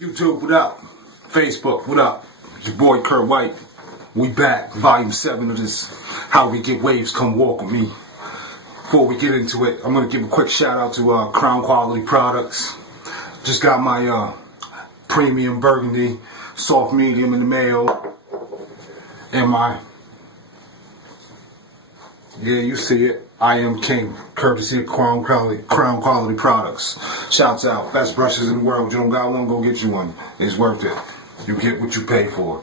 YouTube, what up? Facebook, what up? It's your boy Kurt White. We back, volume 7 of this How We Get Waves, Come Walk With Me. Before we get into it, I'm going to give a quick shout out to Crown Quality Products. Just got my premium burgundy soft medium in the mail. And my, yeah, you see it, I Am King, courtesy of Crown Quality Products. Shouts out, best brushes in the world. You don't got one, go get you one. It's worth it. You get what you pay for.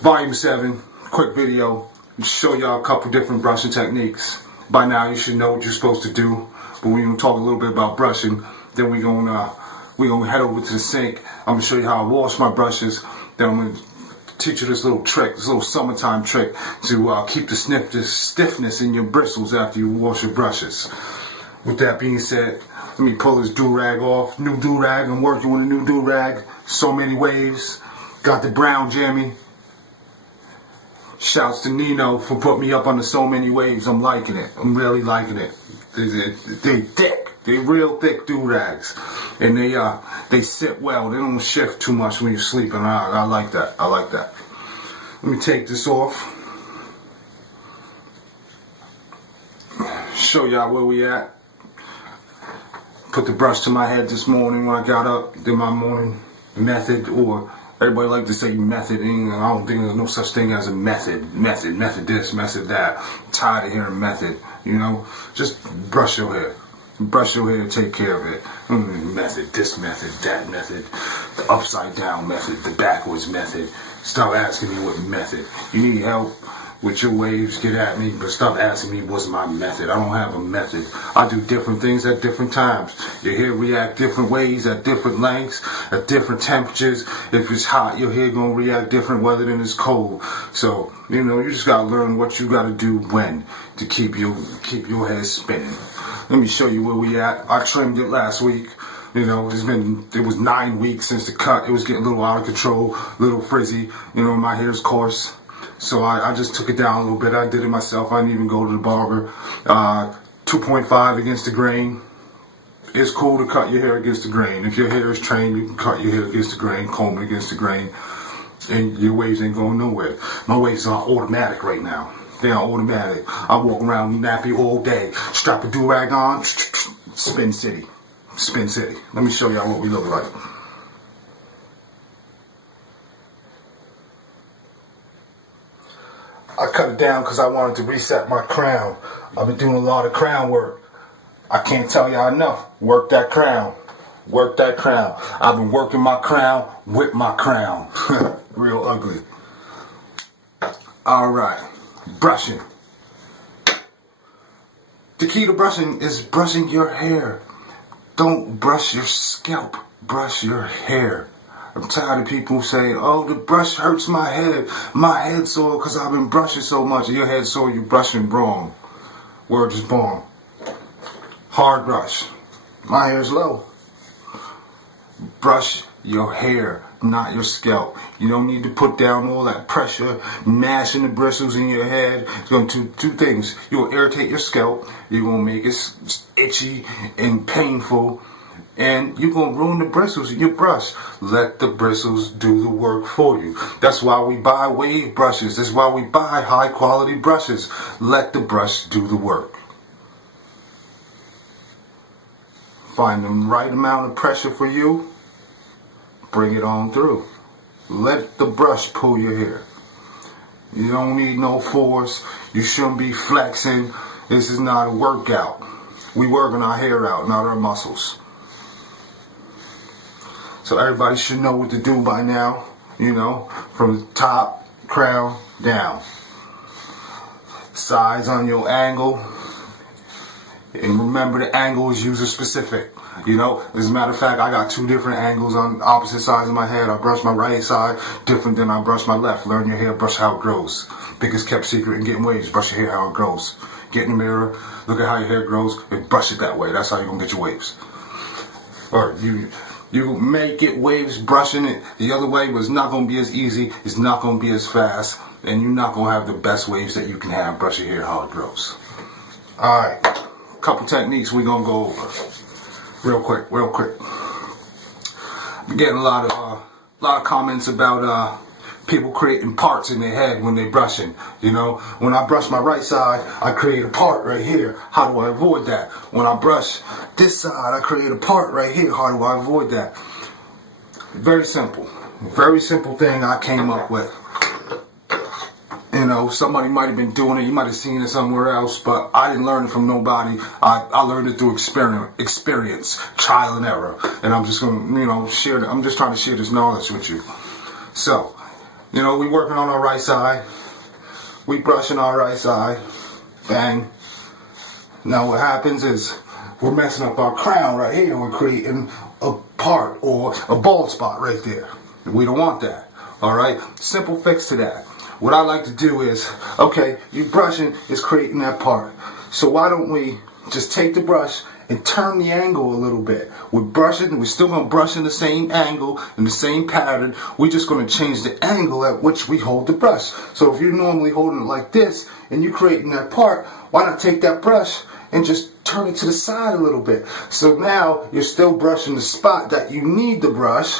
Volume 7, quick video. Show y'all a couple different brushing techniques. By now you should know what you're supposed to do. But we're gonna talk a little bit about brushing. Then we're gonna head over to the sink. I'm gonna show you how I wash my brushes. Then I'm gonna teach you this little trick, this little summertime trick to keep the stiffness in your bristles after you wash your brushes. With that being said, let me pull this do-rag off. New do-rag, I'm working with a new do-rag. So many waves. Got the brown jammy. Shouts to Nino for putting me up on the So Many Waves. I'm liking it. I'm really liking it. They're thick. They're real thick do-rags. And they sit well. They don't shift too much when you're sleeping. I like that. I like that. Let me take this off. Show y'all where we at. Put the brush to my head this morning when I got up. Did my morning method, or everybody like to say method. And I don't think there's no such thing as a method. Method this, method that. I'm tired of hearing method. You know, just brush your hair. Brush your hair, take care of it. Method, this method, that method, the upside down method, the backwards method. Stop asking me what method. You need help with your waves, get at me, but stop asking me what's my method. I don't have a method. I do different things at different times. Your hair react different ways at different lengths, at different temperatures. If it's hot, your hair gonna react different weather than it's cold. So, you know, you just gotta learn what you gotta do when to keep your hair spinning. Let me show you where we at. I trimmed it last week. You know, it was 9 weeks since the cut. It was getting a little out of control, a little frizzy. You know, my hair's coarse. So I just took it down a little bit. I did it myself. I didn't even go to the barber. 2.5 against the grain. It's cool to cut your hair against the grain. If your hair is trained, you can cut your hair against the grain, comb it against the grain, and your waves ain't going nowhere. My waves are automatic right now. They are automatic. I walk around nappy all day. Strap a do-rag on, spin city. Spin city. Let me show y'all what we look like. I cut it down because I wanted to reset my crown. I've been doing a lot of crown work. I can't tell y'all enough. Work that crown. Work that crown. I've been working my crown with my crown. Real ugly. Alright. Brushing. The key to brushing is brushing your hair. Don't brush your scalp. Brush your hair. I'm tired of people saying, oh, the brush hurts my head. My head's sore because I've been brushing so much. Your head's sore, you're brushing wrong. Word is born. Hard brush. My hair's low. Brush your hair, not your scalp. You don't need to put down all that pressure, mashing the bristles in your head. It's going to do two things. You'll irritate your scalp. You're going to make it itchy and painful. And you're going to ruin the bristles in your brush. Let the bristles do the work for you. That's why we buy wave brushes. That's why we buy high quality brushes. Let the brush do the work. Find the right amount of pressure for you. Bring it on through. Let the brush pull your hair. You don't need no force. You shouldn't be flexing. This is not a workout. We working our hair out, not our muscles. So everybody should know what to do by now, you know, from the top, crown, down. Size on your angle. And remember, the angle is user specific. You know, as a matter of fact, I got 2 different angles on opposite sides of my head. I brush my right side different than I brush my left. Learn your hair, brush how it grows. Biggest kept secret in getting waves, brush your hair how it grows. Get in the mirror, look at how your hair grows, and brush it that way. That's how you're going to get your waves. Or you may get waves brushing it the other way, but it's not going to be as easy. It's not going to be as fast. And you're not going to have the best waves that you can have. Brush your hair how it grows. Alright. Couple techniques we're going to go over. Real quick. I'm getting a lot of comments about people creating parts in their head when they're brushing. You know, when I brush my right side, I create a part right here. How do I avoid that? When I brush this side, I create a part right here. How do I avoid that? Very simple. Very simple thing I came up with. You know, somebody might have been doing it. You might have seen it somewhere else, but I didn't learn it from nobody. I learned it through experience, trial and error. And I'm just going to, you know, share it. I'm just trying to share this knowledge with you. So, you know, we working on our right side. We brushing our right side. Bang. Now what happens is we're messing up our crown right here. We're creating a part or a bald spot right there. We don't want that. All right? Simple fix to that. What I like to do is, okay, you brushing is creating that part. So why don't we just take the brush and turn the angle a little bit. We're brushing, we're still going to brush in the same angle, in the same pattern. We're just going to change the angle at which we hold the brush. So if you're normally holding it like this and you're creating that part, why not take that brush and just turn it to the side a little bit? So now you're still brushing the spot that you need the brush,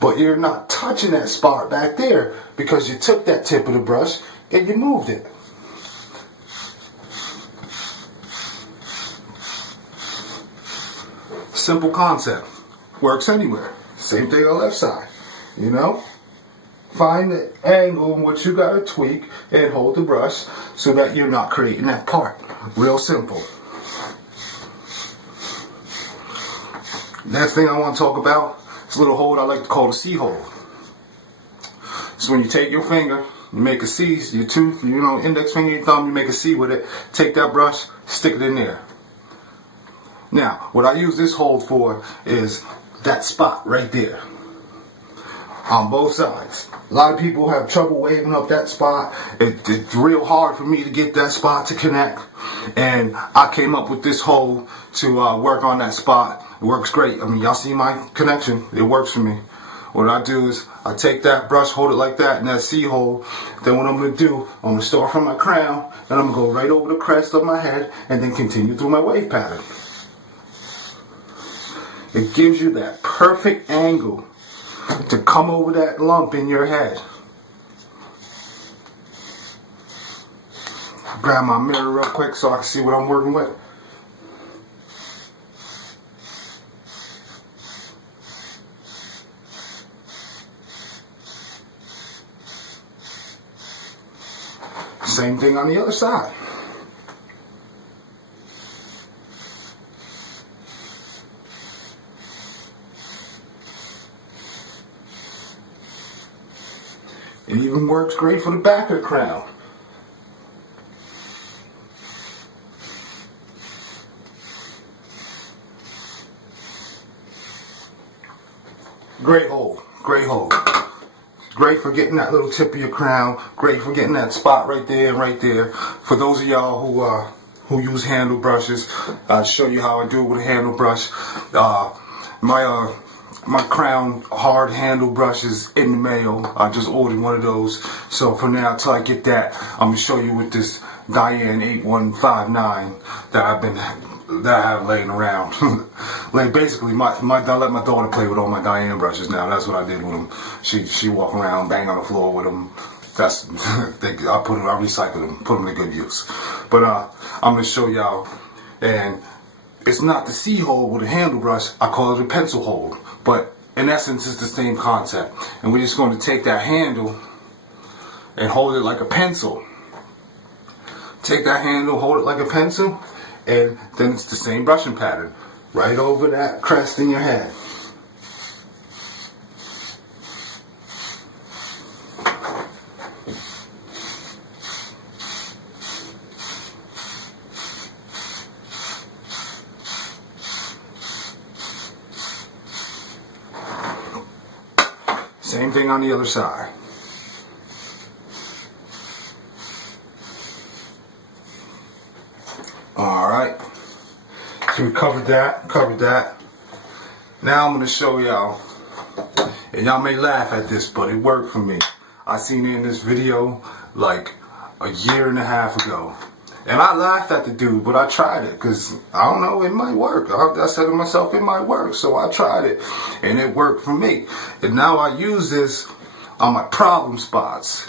but you're not touching that spot back there because you took that tip of the brush and you moved it. Simple concept. Works anywhere. Same thing on the left side. You know? Find the angle in which you gotta tweak and hold the brush so that you're not creating that part. Real simple. Next thing I want to talk about is a little hold I like to call the C hold. So when you take your finger, you make a C, your tooth, you know, index finger, your thumb, you make a C with it, take that brush, stick it in there. Now, what I use this hold for is that spot right there on both sides. A lot of people have trouble waving up that spot. It's real hard for me to get that spot to connect, and I came up with this hold to work on that spot. It works great. I mean, y'all see my connection. It works for me. What I do is I take that brush, hold it like that in that C hold. Then what I'm going to do, I'm going to start from my crown, and I'm going to go right over the crest of my head and then continue through my wave pattern. It gives you that perfect angle to come over that lump in your head. Grab my mirror real quick so I can see what I'm working with. Same thing on the other side. It even works great for the back of the crown. Great hold, great hold. Great for getting that little tip of your crown. Great for getting that spot right there and right there. For those of y'all who use handle brushes, I'll show you how I do it with a handle brush. My crown hard handle brush is in the mail. I just ordered one of those. So from now until I get that, I'm gonna show you with this Diane 8159 that I have laying around. Like basically, I let my daughter play with all my Diane brushes now. That's what I did with them. She walk around, bang on the floor with them. That's I recycle them, put them to good use. But I'm gonna show y'all, and it's not the C hold with a handle brush. I call it a pencil hold. But in essence, it's the same concept. And we're just going to take that handle and hold it like a pencil. Take that handle, hold it like a pencil, and then it's the same brushing pattern. Right over that crest in your head. Same thing on the other side. Alright. So we covered that. Now I'm going to show y'all. And y'all may laugh at this, but it worked for me. I seen it in this video like a year and a half ago. And I laughed at the dude, but I tried it because, I don't know, it might work. I said to myself, it might work. So I tried it, and it worked for me. And now I use this on my problem spots.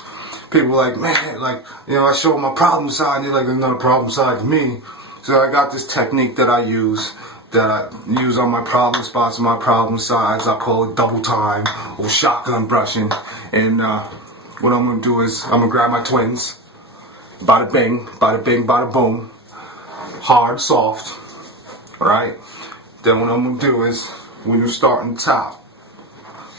People are like, man, like, you know, I show them my problem side, and they're like, there's not a problem side to me. So I got this technique that I use on my problem spots and my problem sides. I call it double time or shotgun brushing. And what I'm going to do is I'm going to grab my twins. Bada bing, bada boom. Hard, soft. Alright? Then what I'm going to do is, when you start on top,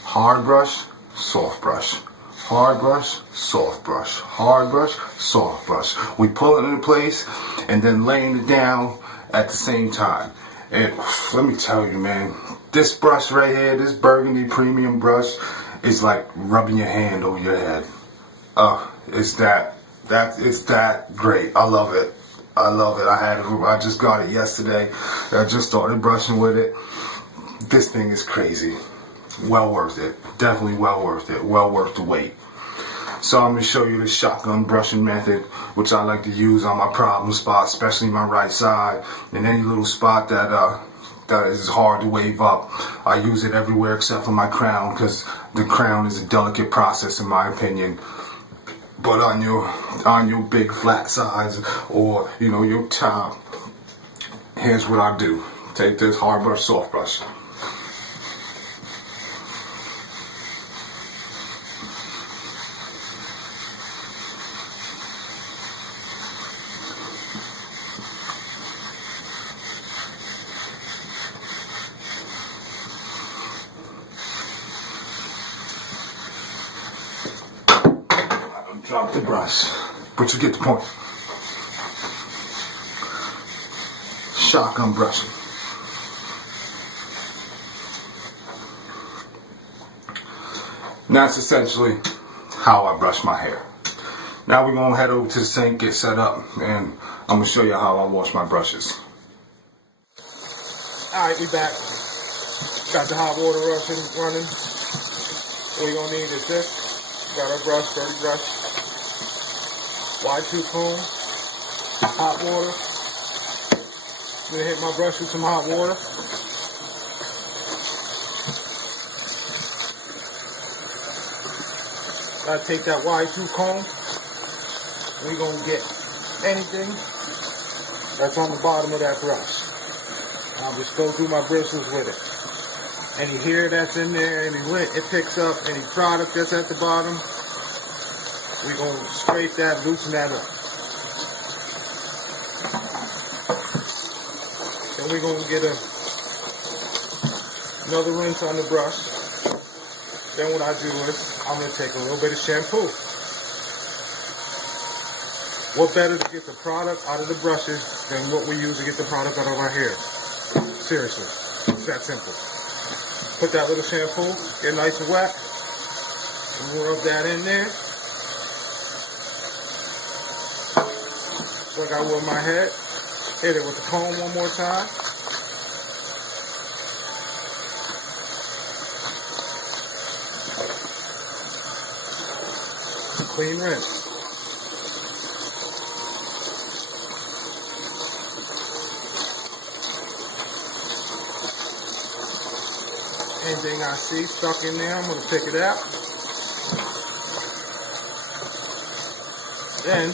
hard brush, soft brush. Hard brush, soft brush. Hard brush, soft brush. We pull it into place and then laying it down at the same time. And let me tell you, man, this brush right here, this burgundy premium brush, is like rubbing your hand over your head. It's that great. I love it. I love it. I just got it yesterday. I just started brushing with it. This thing is crazy. Well worth it. Definitely well worth it. Well worth the wait. So I'm going to show you the shotgun brushing method, which I like to use on my problem spot, especially my right side, and any little spot that is hard to wave up. I use it everywhere except for my crown, because the crown is a delicate process in my opinion. But on your big flat sides, or you know, your top, here's what I do. Take this hard brush, soft brush. Drop the brush, but you get the point. Shotgun brushing. And that's essentially how I brush my hair. Now we're going to head over to the sink, get set up, and I'm going to show you how I wash my brushes. Alright, we back. Got the hot water running. All you're going to need is this. Got our brush, dirty brush. Y2 comb, hot water. I'm going to hit my brush with some hot water. Gotta take that Y2 comb. We're going to get anything that's on the bottom of that brush. I'll just go through my bristles with it. Any hair that's in there, any lint it picks up, any product that's at the bottom, we're going to scrape that, loosen that up. Then we're going to get another rinse on the brush. Then what I do is, I'm going to take a little bit of shampoo. What better to get the product out of the brushes than what we use to get the product out of our hair? Seriously, it's that simple. Put that little shampoo, get nice and wet, and we'll rub that in there. Like I will my head, hit it with the comb one more time. Clean rinse. Anything I see stuck in there, I'm going to pick it out. Then,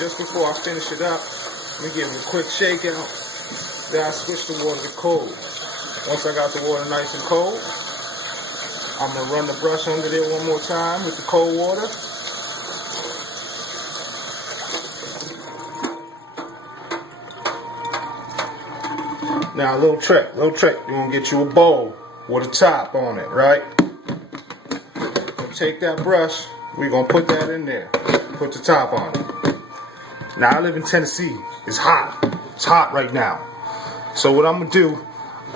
just before I finish it up, let me give it a quick shake out. Then I switch the water to cold. Once I got the water nice and cold, I'm going to run the brush under there one more time with the cold water. Now a little trick. You're going to get you a bowl with a top on it, right? Take that brush, we're going to put that in there. Put the top on it. Now I live in Tennessee. It's hot. It's hot right now. So what I'm going to do,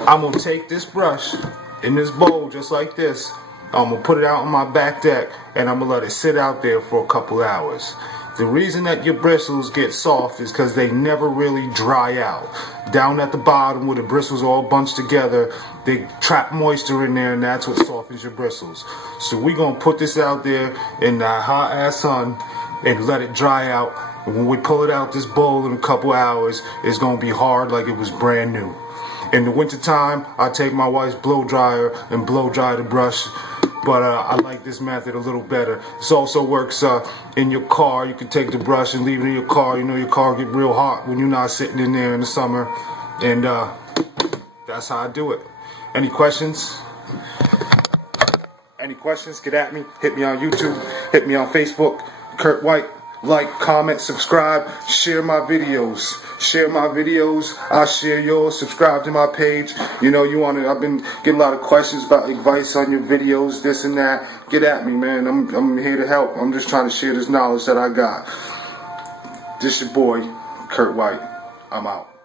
I'm going to take this brush in this bowl just like this. I'm going to put it out on my back deck and I'm going to let it sit out there for a couple hours. The reason that your bristles get soft is because they never really dry out. Down at the bottom where the bristles are all bunched together, they trap moisture in there and that's what softens your bristles. So we're going to put this out there in the hot ass sun and let it dry out. And when we pull it out this bowl in a couple hours, it's gonna be hard like it was brand new. In the wintertime, I take my wife's blow dryer and blow dry the brush. But I like this method a little better. This also works in your car. You can take the brush and leave it in your car. You know your car get real hot when you're not sitting in there in the summer. And that's how I do it. Any questions? Any questions? Get at me. Hit me on YouTube. Hit me on Facebook. Kurt White. Like, comment, subscribe, share my videos. Share my videos. I'll share yours. Subscribe to my page. You know, I've been getting a lot of questions about advice on your videos, this and that. Get at me, man. I'm here to help. I'm just trying to share this knowledge that I got. This your boy, Kurt White. I'm out.